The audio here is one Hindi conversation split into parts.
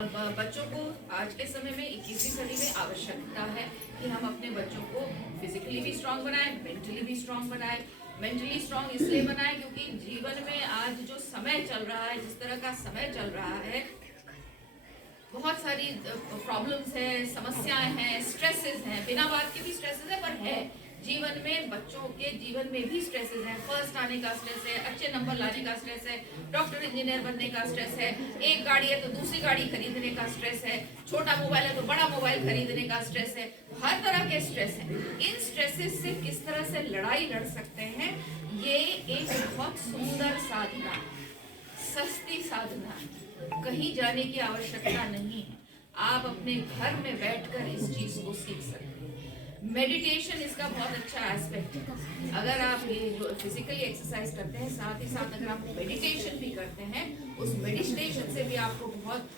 बच्चों को आज के समय में 21वीं सदी में आवश्यकता है कि हम अपने बच्चों को फिजिकली भी स्ट्रांग बनाएं, मेंटली भी स्ट्रांग बनाएं। मेंटली स्ट्रांग इसलिए बनाएं क्योंकि जीवन में आज जो समय चल रहा है, जिस तरह का समय चल रहा है, बहुत सारी प्रॉब्लम्स है, समस्याएं हैं, स्ट्रेसेस हैं। बिना बात के भी स्ट्रेसेस है, पर है जीवन में, बच्चों के जीवन में भी स्ट्रेसेस हैं। फर्स्ट आने का स्ट्रेस है, अच्छे नंबर लाने का स्ट्रेस है, डॉक्टर इंजीनियर बनने का स्ट्रेस है, एक गाड़ी है तो दूसरी गाड़ी खरीदने का स्ट्रेस है, छोटा मोबाइल है तो बड़ा मोबाइल खरीदने का स्ट्रेस है। हर तरह के स्ट्रेस हैं। इन स्ट्रेसेस से किस तरह से लड़ाई लड़ सकते हैं, ये एक बहुत सुंदर साधना, सस्ती साधना, कहीं जाने की आवश्यकता नहीं है। आप अपने घर में बैठकर इस चीज को सीख सकते हैं। मेडिटेशन इसका बहुत अच्छा एस्पेक्ट है। अगर आप ये फिजिकली एक्सरसाइज करते हैं, साथ ही साथ अगर आप मेडिटेशन भी करते हैं, उस मेडिटेशन से भी आपको बहुत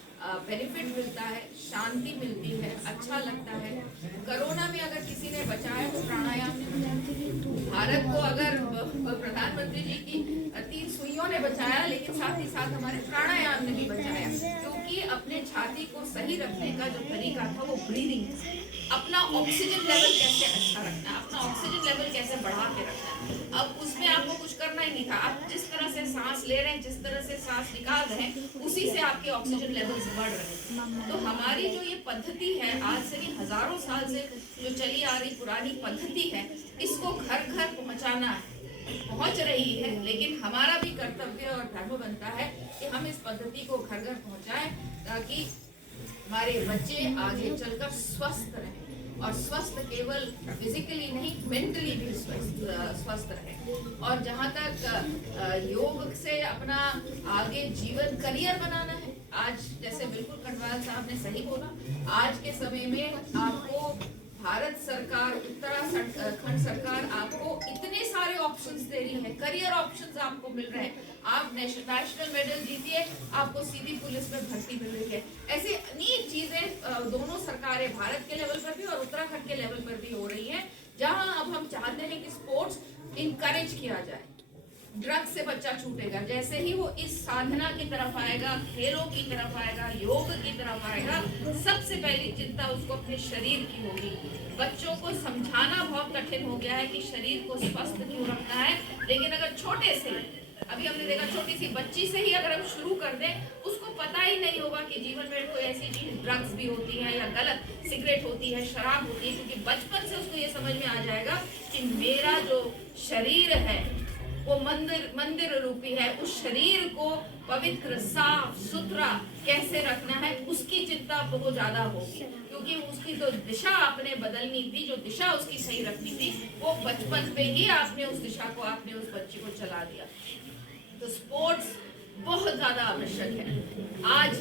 बेनिफिट मिलता है, शांति मिलती है, अच्छा लगता है। कोरोना में अगर किसी ने बचाया तो प्राणायाम ने बचाया। भारत को अगर प्रधानमंत्री जी की 3 सुइयों ने बचाया, लेकिन साथ ही साथ हमारे प्राणायाम ने भी बचाया, क्योंकि अपने छाती को सही रखने का जो तरीका था वो ब्रीदिंग था। अपना ऑक्सीजन लेवल कैसे अच्छा रखना है, अपना ऑक्सीजन लेवल कैसे बढ़ा के रखना है। अब उसमें आपको कुछ करना ही नहीं था। आप जिस तरह से सांस ले रहे हैं, जिस तरह से सांस निकाल रहे हैं, उसी से आपके ऑक्सीजन लेवल्स बढ़ रहे हैं। तो हमारी जो ये पद्धति है, आज से नहीं हजारों साल से जो चली आ रही पुरानी पद्धति है, इसको घर घर पहुंचाना है, पहुंच रही है। लेकिन हमारा भी कर्तव्य और धर्म बनता है कि हम इस पद्धति को घर घर पहुंचाएं, ताकि हमारे बच्चे आगे चलकर स्वस्थ रहें, और स्वस्थ केवल फिजिकली नहीं, मेंटली भी स्वस्थ रहे। और जहाँ तक योग से अपना आगे जीवन करियर बनाना है, आज जैसे बिल्कुल कटवाल साहब ने सही बोला, आज के समय में आपको भारत सरकार, उत्तराखंड सरकार आपको इतने सारे ऑप्शंस दे रही है, करियर ऑप्शंस आपको मिल रहे हैं। आप नेशनल मेडल जीतिए, आपको सीधी पुलिस में भर्ती मिल रही है। ऐसी अनेक चीजें दोनों सरकारें, भारत के लेवल पर भी और उत्तराखंड के लेवल पर भी हो रही है, जहां अब हम चाहते हैं कि स्पोर्ट्स इनकरेज किया जाए। ड्रग्स से बच्चा छूटेगा, जैसे ही वो इस साधना की तरफ आएगा, खेलों की तरफ आएगा, योग की तरफ आएगा, सबसे पहली चिंता उसको अपने शरीर की होगी। बच्चों को समझाना बहुत कठिन हो गया है कि शरीर को स्वस्थ क्यों रखना है, लेकिन अगर छोटे से, अभी हमने देखा छोटी सी बच्ची से ही अगर हम शुरू कर दें, उसको पता ही नहीं होगा कि जीवन में कोई ऐसी चीज ड्रग्स भी होती है, या गलत सिगरेट होती है, शराब होती है, क्योंकि बचपन से उसको ये समझ में आ जाएगा कि मेरा जो शरीर है वो मंदिर रूपी है। उस शरीर को पवित्र, साफ सुथरा कैसे रखना है, उसकी चिंता बहुत ज्यादा होगी, क्योंकि उसकी तो दिशा आपने बदलनी थी, जो दिशा उसकी सही रखनी थी, वो बचपन पे ही आपने उस दिशा को, आपने उस बच्चे को चला दिया। तो स्पोर्ट्स बहुत ज्यादा आवश्यक है। आज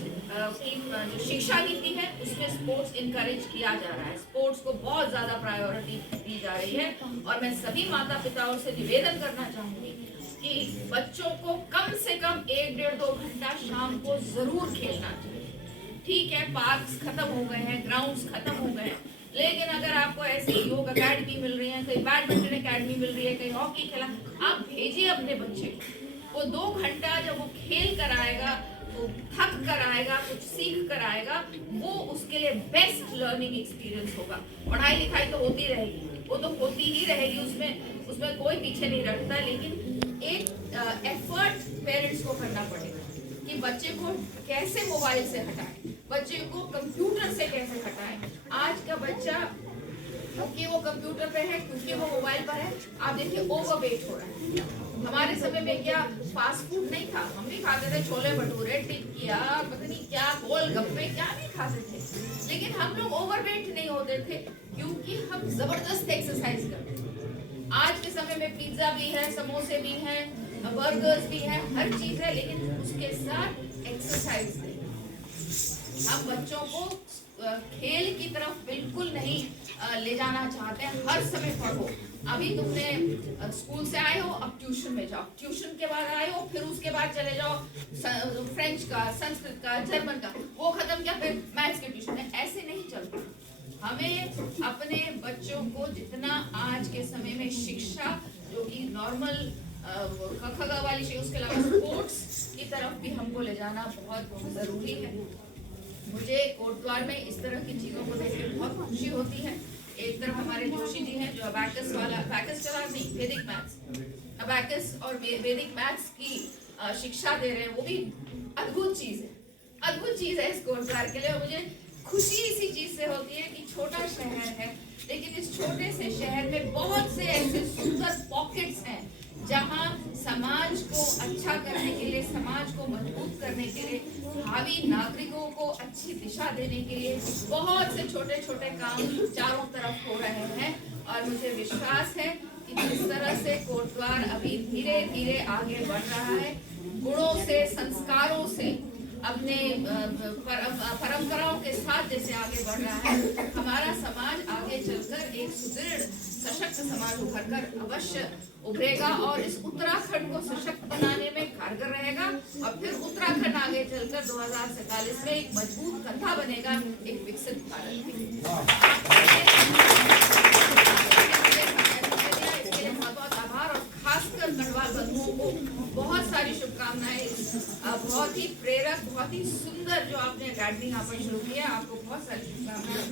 की जो शिक्षा नीति है, उसमें स्पोर्ट्स इनकरेज किया जा रहा है, स्पोर्ट्स को बहुत ज्यादा प्रायोरिटी दी जा रही है। और मैं सभी माता पिताओं से निवेदन करना चाहूंगी कि बच्चों को कम से कम 1-1.5-2 घंटा शाम को जरूर खेलना चाहिए। ठीक है, पार्क्स खत्म हो गए हैं, ग्राउंड्स खत्म हो गए हैं, लेकिन अगर आपको ऐसी योग अकेडमी मिल रही है, कहीं बैडमिंटन अकेडमी मिल रही है, कहीं हॉकी खेला, आप भेजिए अपने बच्चे को। वो 2 घंटा जब वो खेल कर आएगा, वो थक कर आएगा, कुछ सीख कर आएगा, वो उसके लिए बेस्ट लर्निंग एक्सपीरियंस होगा। पढ़ाई लिखाई तो होती रहेगी, वो तो होती ही रहेगी, उसमें कोई पीछे नहीं रखता, लेकिन एक एफर्ट पेरेंट्स को करना पड़ेगा कि बच्चे को कैसे मोबाइल से हटाएं, बच्चे को कंप्यूटर से कैसे हटाएं। आज का बच्चा क्योंकि वो कंप्यूटर पे है, क्योंकि वो मोबाइल पर है, आप देखिए ओवरवेट हो रहा है। हमारे समय में क्या फास्ट फूड नहीं था, हम भी खाते थे छोले भटूरे, टिक्किया, पता नहीं क्या, गोलगप्पे, क्या नहीं खाते थे, लेकिन हम लोग ओवरवेट नहीं होते थे, क्योंकि हम जबरदस्त एक्सरसाइज करते थे। आज के समय में पिज्जा भी है, समोसे भी हैं, बर्गर्स भी हैं, हर चीज है, लेकिन उसके साथ एक्सरसाइज नहीं। हम बच्चों को खेल की तरफ बिल्कुल नहीं ले जाना चाहते हैं। हर समय पढ़ो, अभी तुमने स्कूल से आए हो, अब ट्यूशन में जाओ, ट्यूशन के बाद आए हो, फिर उसके बाद चले जाओ फ्रेंच का, संस्कृत का, जर्मन का, वो खत्म किया, फिर मैथ्स के ट्यूशन है। ऐसे नहीं चलता। हमें अपने बच्चों को जितना आज के समय में शिक्षा, जो कि नॉर्मल खगा वाली, उसके अलावा स्पोर्ट्स की तरफ भी हमको ले जाना बहुत बहुत जरूरी है। मुझे कोटद्वार में इस तरह की चीजों को देख के बहुत खुशी होती है। एक तरफ हमारे जोशी जी हैं जो अबैकस चला नहीं, वैदिक मैथ्स, अबैकस और वैदिक मैथ्स की शिक्षा दे रहे हैं। वो भी अद्भुत चीज है, अद्भुत चीज है इस कोटद्वार के लिए। और मुझे खुशी इसी चीज से होती है कि छोटा शहर है, लेकिन इस छोटे से शहर में बहुत से ऐसे सुंदर पॉकेट्स हैं जहां समाज को अच्छा करने के लिए, समाज को मजबूत करने के लिए, भावी नागरिकों को अच्छी दिशा देने के लिए बहुत से छोटे छोटे काम चारों तरफ हो रहे हैं। और मुझे विश्वास है कि जिस तरह से कोटद्वार अभी धीरे धीरे आगे बढ़ रहा है, गुणों से, संस्कारों से, अपने परंपराओं के साथ जैसे आगे बढ़ रहा है, हमारा समाज आगे चलकर एक सुदृढ़ सशक्त समाज उभर कर अवश्य उभरेगा और इस उत्तराखंड को सशक्त बनाने में कारगर रहेगा। और फिर उत्तराखंड आगे चलकर 2047 में एक मजबूत कंधा बनेगा, एक विकसित भारत में। इसके लिए बहुत बहुत आभार और खासकर गढ़वाल बंधुओं को बहुत सारी शुभकामनाएं। बहुत ही प्रेरक, बहुत ही सुंदर जो आपने अकेडमी यहाँ पर शुरू किया, आपको बहुत सारी शुभकामनाएं।